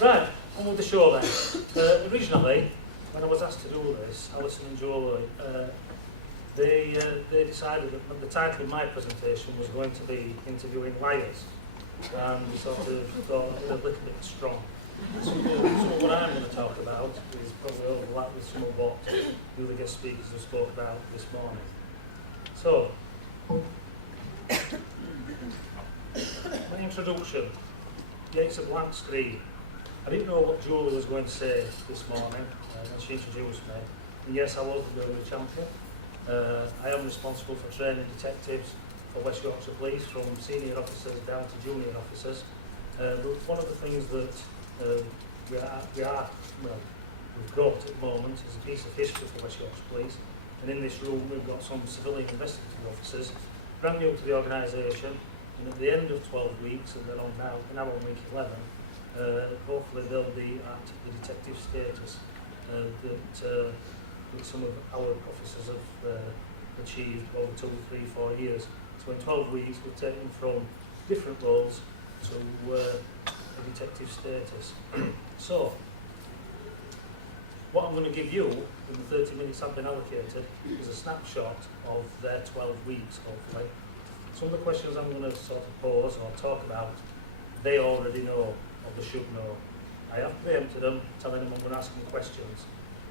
Right, on with the show then. Originally, when I was asked to do this, Alison and Joel, they decided that the title of my presentation was going to be Interviewing Liars. And we sort of thought it was a little bit strong. Some of what I'm going to talk about is probably overlap with some of what the other guest speakers have spoke about this morning. So, my introduction. Yeah, it's a blank screen. I didn't know what Julie was going to say this morning when she introduced me. And yes, I was the Burberry champion. I am responsible for training detectives for West Yorkshire Police, from senior officers down to junior officers. But one of the things that we've got at the moment is a piece of history for West Yorkshire Police. And in this room we've got some civilian investigative officers, brand new to the organisation, and at the end of 12 weeks, and they're on now on week 11, hopefully they'll be at the detective status that some of our officers have achieved over 2, 3, 4 years. So in 12 weeks we've taken from different roles to a detective status. So, what I'm going to give you in the 30 minutes I've been allocated is a snapshot of their 12 weeks, hopefully. Some of the questions I'm going to sort of pose or talk about, they already know, or they should know. I have preempted them, telling them I'm going to ask them questions,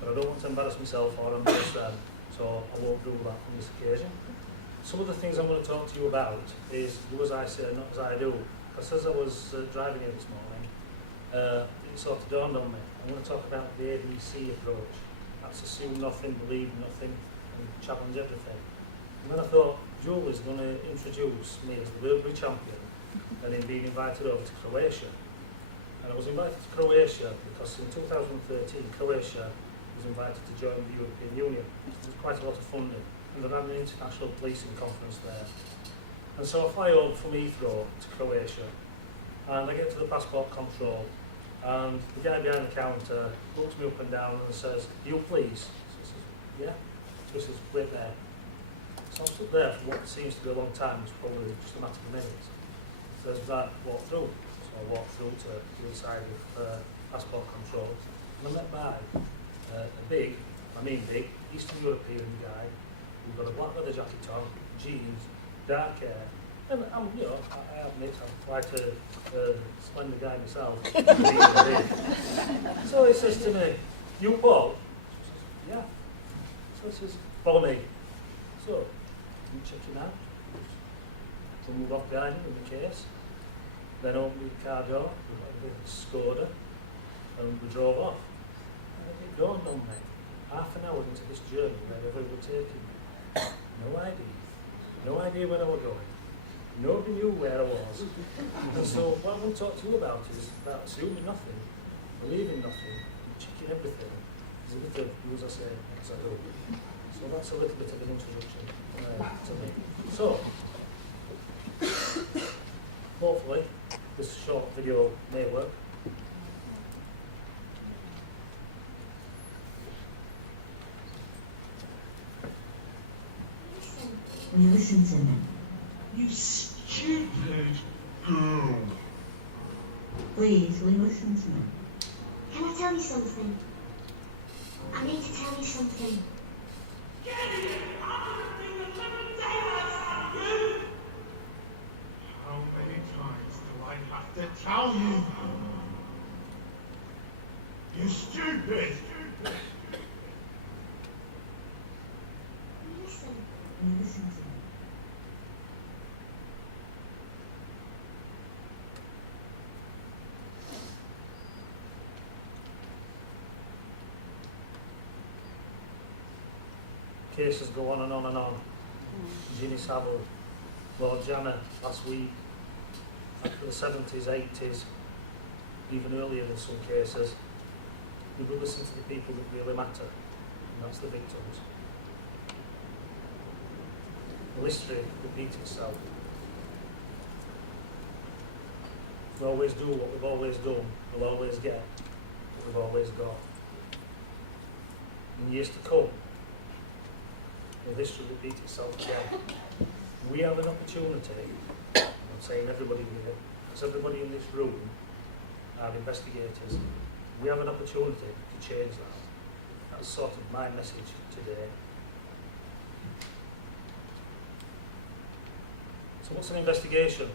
but I don't want to embarrass myself or embarrass them, so I won't do that on this occasion. Some of the things I'm going to talk to you about is do as I say, not as I do. Because as I was driving here this morning, it sort of dawned on me. I'm going to talk about the ABC approach. That's assume nothing, believe nothing, and challenge everything. And then I thought, Julie's going to introduce me as the Burberry champion, and in being invited over to Croatia. And I was invited to Croatia because in 2013, Croatia was invited to join the European Union. There was quite a lot of funding, and they had an international policing conference there. And so I fly over from Heathrow to Croatia, and I get to the passport control, and the guy behind the counter looks me up and down and says, "You please?" So I says, "Yeah." So he says, "Wait there." So I'm stood there for what seems to be a long time, it's probably just a matter of minutes. He says, "Right, walk through." So I walk through to the other side of passport control, and I'm met by a big Eastern European guy who's got a black leather jacket on, jeans, dark hair, and I admit I'm quite a slender guy myself. So he says to me, "You Paul?" I says, "Yeah." So he says, "Follow me." So you check him out. So move off behind him with the case. Then open the car door, with like a big Skoda, and we drove off. And it dawned on me, half an hour into this journey, wherever it would take me, no idea where I was going. Nobody knew where I was. And so what I want to talk to you about is about assuming nothing, believing nothing, and checking everything. As a bit of, as I say, as I do. So that's a little bit of an introduction to me. So, hopefully, this short video may work. Listen to me. You stupid girl. Please, will you listen to me? Can I tell you something? I need to tell you something. Get it! I'm gonna bring the living daylights out of you! How many times do I have to tell you? You stupid! Listen. Will you listen to me? Cases go on and on and on. Ginny Savile, Lord Janner last week, after the 70s, 80s, even earlier in some cases, we will listen to the people that really matter, and that's the victims. The history repeats itself. We always do what we've always done, we'll always get what we've always got. In years to come, will history repeat itself again? We have an opportunity, I'm saying everybody here, because everybody in this room our investigators. We have an opportunity to change that. That's sort of my message today. So what's an investigation?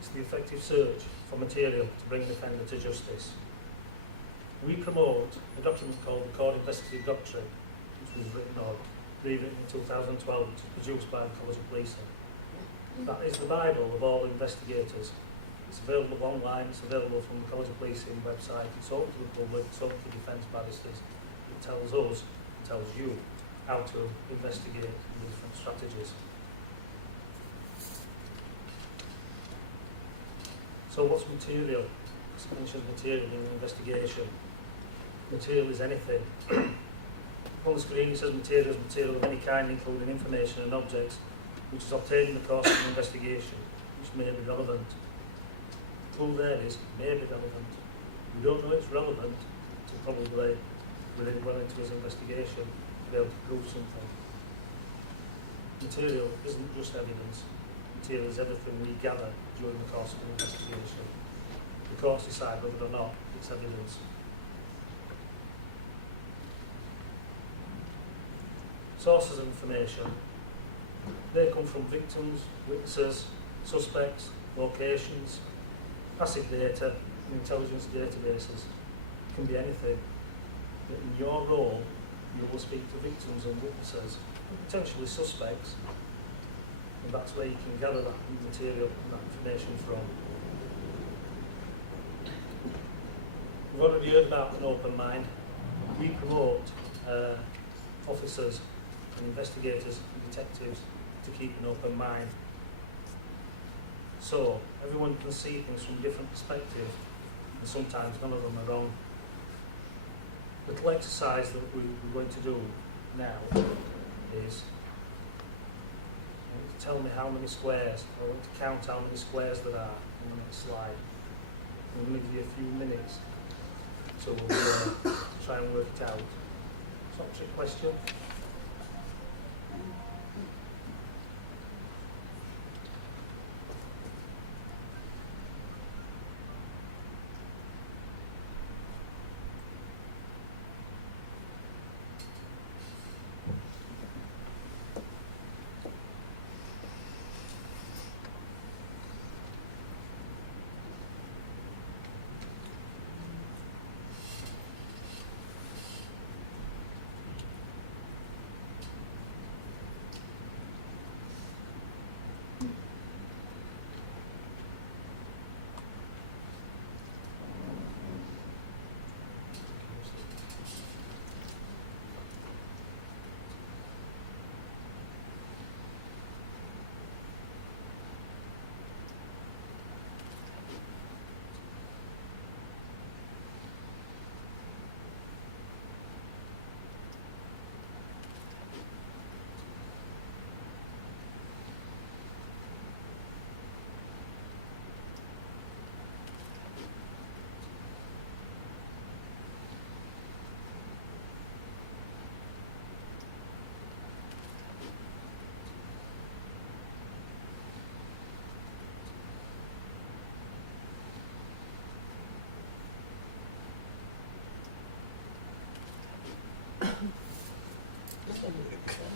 It's the effective search for material to bring an offender to justice. We promote a document called the Court Investigative Doctrine, which was rewritten in 2012, which was produced by the College of Policing. That is the Bible of all investigators. It's available online, it's available from the College of Policing website, it's open to the public, it's open to defence barristers. It tells us, it tells you, how to investigate the different strategies. So what's material? It's mentioned material in an investigation. Material is anything. On the screen it says material is material of any kind, including information and objects which is obtained in the course of an investigation, which may be relevant. The clue there is may be relevant. We don't know it's relevant to probably within well into his investigation to be able to prove something. Material isn't just evidence. Material is everything we gather during the course of an investigation. The courts decide whether or not it's evidence. Sources of information. They come from victims, witnesses, suspects, locations, passive data, and intelligence databases. It can be anything. But in your role, you will speak to victims and witnesses, and potentially suspects, and that's where you can gather that material and that information from. We've already heard about an open mind. We promote officers and investigators and detectives to keep an open mind. So everyone can see things from different perspectives, and sometimes none of them are wrong. The little exercise that we're going to do now is tell me how many squares. I want to count how many squares there are on the next slide. I'm going to give you a few minutes, so we'll try and work it out. It's not a trick question.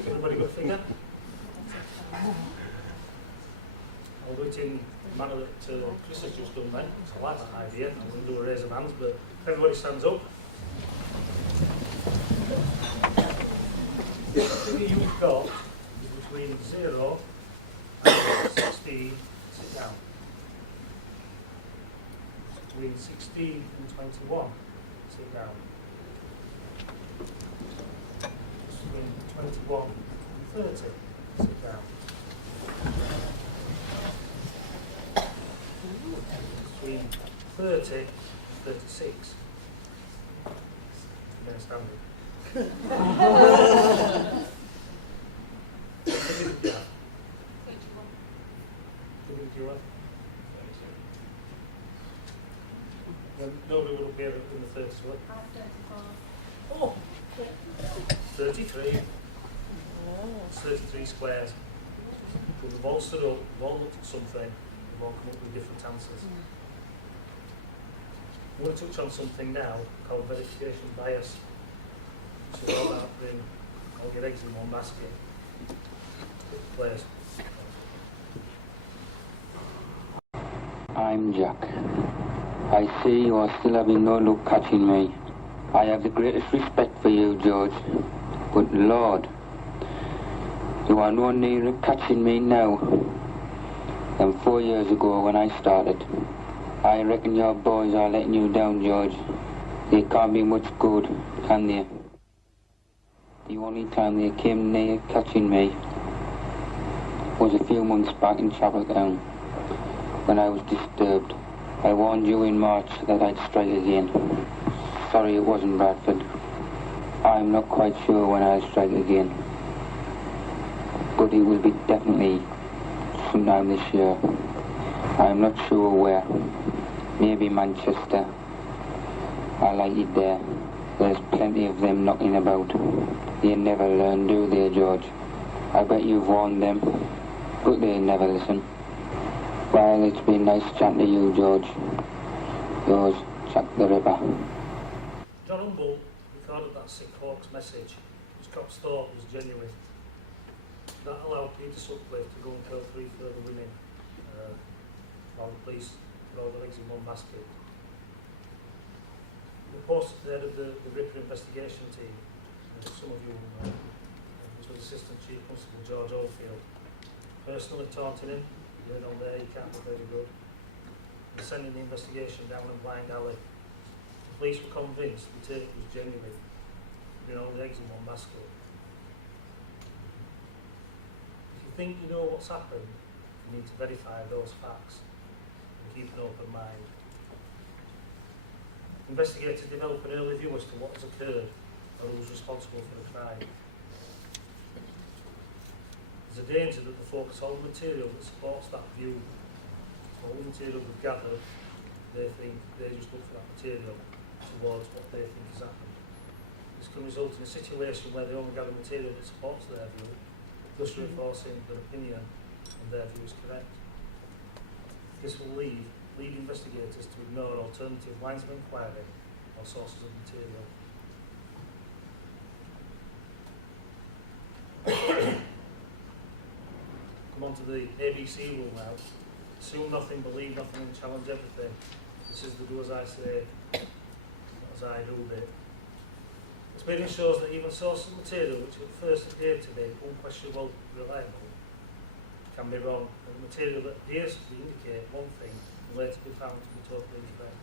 Everybody got a figure? I'll do it in the manner that Chris has just done then. I like that idea. I'm going to do a raise of hands, but if everybody stands up. The figure you've got is between 0 and 16. Sit down. Between 16 and 21. Sit down. Between 21 and 30. Sit down. Between 30 and 36. You're going to stand it. What did you have? 31. What did you have? 32. Nobody would appear in the 30s, would they? 34. Oh! 33. 33 squares. But we've all stood up, we've all looked at something, They've all come up with different answers. I'm going to touch on something now called verification bias. So all about putting all your eggs in one basket. Players. I'm Jack. I see you are still having no luck catching me. I have the greatest respect for you, George. But Lord, you are no nearer catching me now than 4 years ago when I started. I reckon your boys are letting you down, George. They can't be much good, can they? The only time they came near catching me was a few months back in Chapeltown when I was disturbed. I warned you in March that I'd strike again. Sorry it wasn't Bradford. I'm not quite sure when I'll strike again. But it will be definitely sometime this year. I'm not sure where. Maybe Manchester. I like it there. There's plenty of them knocking about. They never learn, do they, George? I bet you've warned them, but they never listen. Well, it's been nice chatting to you, George. Yours, Jack the Ripper. John Humboldt recorded that Sick Hawks message, which cops thought was genuine. That allowed Peter Sutcliffe to go and kill 3 further women, while the police put all their eggs in one basket. The post at the head of the Ripper investigation team, as some of you will know, which was Assistant Chief Constable George Oldfield, personally taunting him, going on there, he can't be very good, and sending the investigation down a blind alley. The police were convinced the tape was genuine, putting all the eggs in one basket. If you think you know what's happened, you need to verify those facts and keep an open mind. Investigators develop an early view as to what has occurred or who was responsible for the crime. There's a danger that they focus all the material that supports that view. All the material we've gathered, they think they just look for that material towards what they think has happened. This can result in a situation where they only gather material that supports their view, thus reinforcing their opinion and their view is correct. This will lead investigators to ignore alternative lines of inquiry or sources of material. Come on to the ABC rule now. Assume nothing, believe nothing, and challenge everything. This is the do as I say, not as I do bit. Experience shows that even sources of material which at first appear to be unquestionable, reliable, can be wrong, and the material that appears to indicate one thing will later be found to be totally incorrect.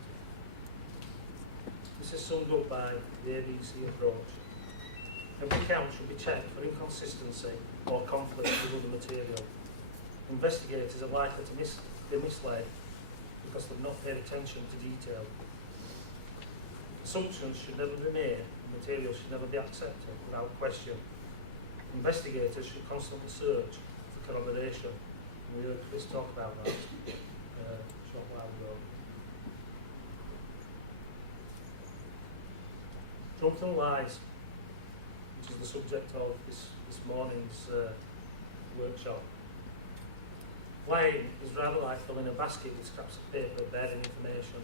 This is summed up by the ABC approach. Every count should be checked for inconsistency or conflict with other material. Investigators are likely to be misled because they've not paid attention to detail. Assumptions should never be made, and material should never be accepted without question. Investigators should constantly search for corroboration. We heard Chris talk about that a short while ago. Truth and lies, which is the subject of this morning's workshop. Lying is rather like filling a basket with scraps of paper bearing information.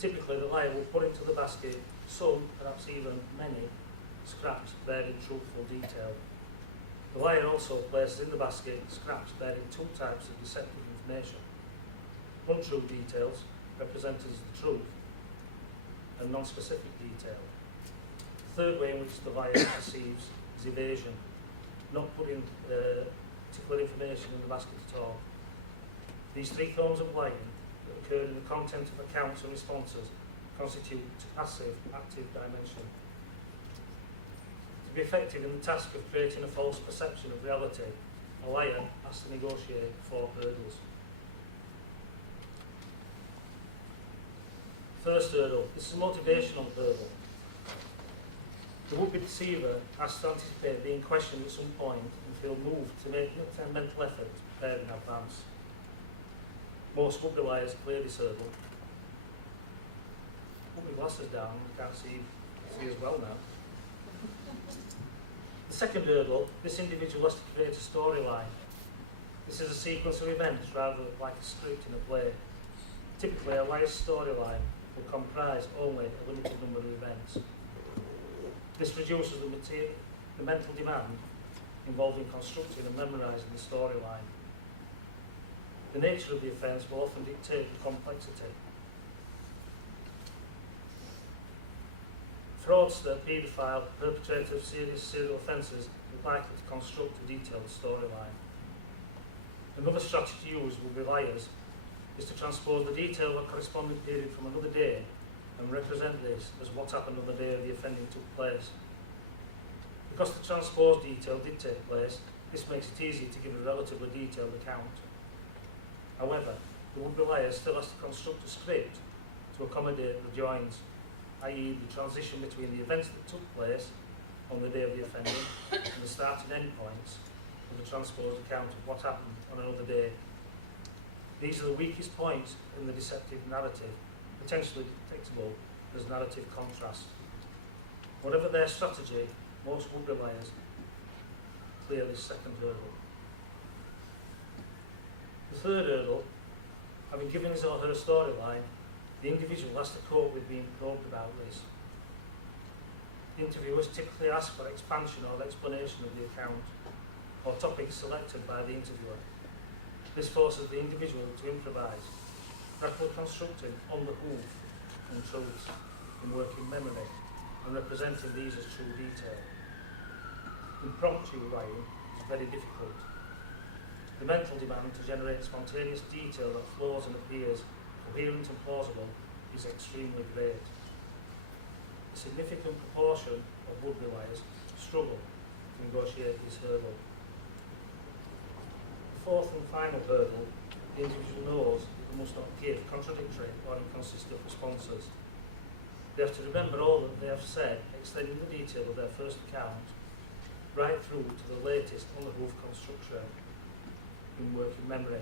Typically, the liar will put into the basket some, perhaps even many, scraps bearing truthful detail. The liar also places in the basket scraps bearing 2 types of deceptive information. Untrue details, represented as the truth, and non-specific detail. The third way in which the liar perceives is evasion, not putting particular information in the basket at all. These 3 forms of lying that occur in the content of accounts and responses constitute passive, active dimension. To be effective in the task of creating a false perception of reality, a liar has to negotiate 4 hurdles. First hurdle, this is a motivational hurdle. The would-be deceiver has to anticipate being questioned at some point and feel moved to make a mental effort to prepare in advance. Most would-be liars clear this hurdle. Put my glasses down, you can't see as well now. The second hurdle, this individual has to create a storyline. This is a sequence of events rather like a script in a play. Typically, a liar's storyline will comprise only a limited number of events. This reduces the mental demand involved in constructing and memorising the storyline. The nature of the offence will often dictate the complexity. Fraudster, paedophile, perpetrator of serious serial offences is likely to construct a detailed storyline. Another strategy used with liars is to transpose the detail of a corresponding period from another day and represent this as what happened on the day of the offending took place. Because the transposed detail did take place, this makes it easy to give a relatively detailed account. However, the would-be liar still has to construct a script to accommodate the joins, i.e. the transition between the events that took place on the day of the offending and the start and end points of the transposed account of what happened on another day. These are the weakest points in the deceptive narrative, potentially detectable as narrative contrast. Whatever their strategy, most would-be liars clear this second hurdle. The third hurdle, having given his or her storyline, the individual has to cope with being probed about this. Interviewers typically ask for expansion or explanation of the account or topics selected by the interviewer. This forces the individual to improvise, rapidly constructing on the hoof untruths in working memory and representing these as true detail. Impromptu writing is very difficult. The mental demand to generate spontaneous detail that flows and appears coherent and plausible is extremely great. A significant proportion of would-be liars struggle to negotiate this hurdle. The fourth and final hurdle, the individual knows that they must not give contradictory or inconsistent responses. They have to remember all that they have said, extending the detail of their first account right through to the latest on-the-hoof construction in working memory.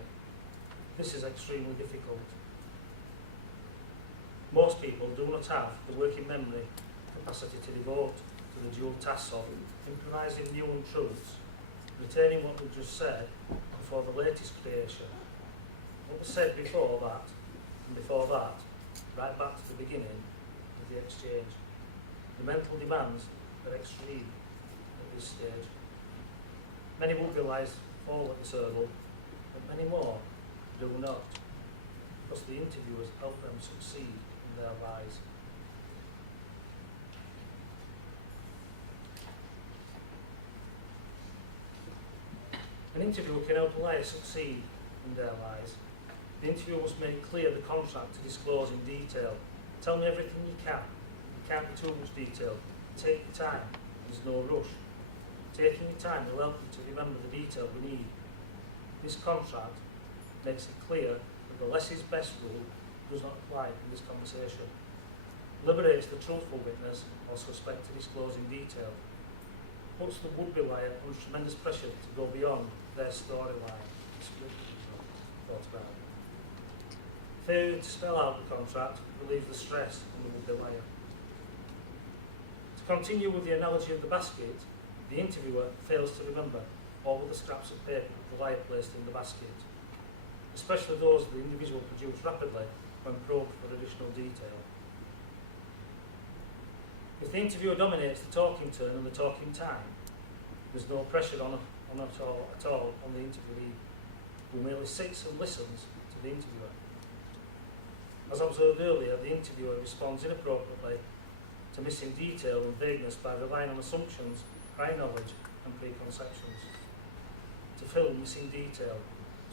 This is extremely difficult. Most people do not have the working memory capacity to devote to the dual tasks of improvising new untruths, retaining what we just said before the latest creation, what was said before that, and before that, right back to the beginning of the exchange. The mental demands are extreme at this stage. Many would-be liars fall at this hurdle, but many more do not, because the interviewers help them succeed in their lies. An interviewer can help a liar succeed in their lies. The interviewer must make clear the contract to disclose in detail. Tell me everything you can. You can't be too much detail. Take your time. There's no rush. Taking your time will help you to remember the detail we need. This contract makes it clear that the less is best rule does not apply in this conversation. Liberates the truthful witness or suspect to disclose in detail. Puts the would-be liar under tremendous pressure to go beyond their storyline. Failure to spell out the contract relieves the stress on the would-be liar. To continue with the analogy of the basket, the interviewer fails to remember all of the scraps of paper the liar placed in the basket, especially those the individual produced rapidly when probed for additional detail. If the interviewer dominates the talking turn and the talking time, there's no pressure at all on the interviewee, who merely sits and listens to the interviewer. As observed earlier, the interviewer responds inappropriately to missing detail and vagueness by relying on assumptions, prior knowledge and preconceptions, to fill missing detail,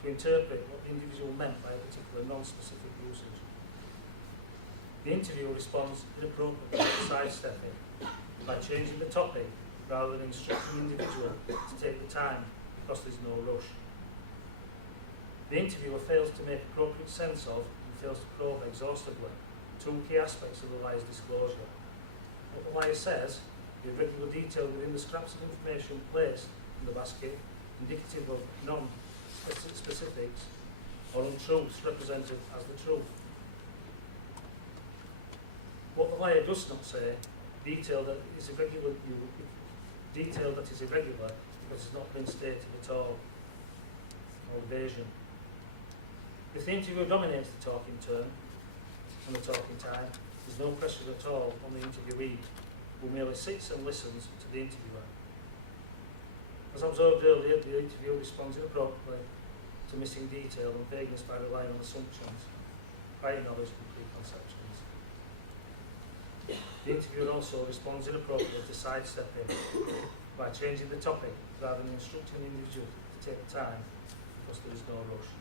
to interpret what the individual meant by a particular non-specific usage. The interviewer responds inappropriately by sidestepping, by changing the topic rather than instructing the individual to take the time because there's no rush. The interviewer fails to make appropriate sense of and fails to probe exhaustively two key aspects of the liar's disclosure. What the liar says, the irregular detail within the scraps of information placed in the basket, indicative of non-specifics or untruths represented as the truth. What the liar does not say, detail that is irregular because it's not been stated at all, or or evasion. If the interviewer dominates the talking turn and the talking time, there's no pressure at all on the interviewee, who merely sits and listens to the interviewer. As observed earlier, the interviewer responds inappropriately to missing detail and vagueness by relying on assumptions, prior knowledge and preconceptions. The interviewer also responds inappropriately to sidestepping by changing the topic rather than instructing the individual to take time because there is no rush.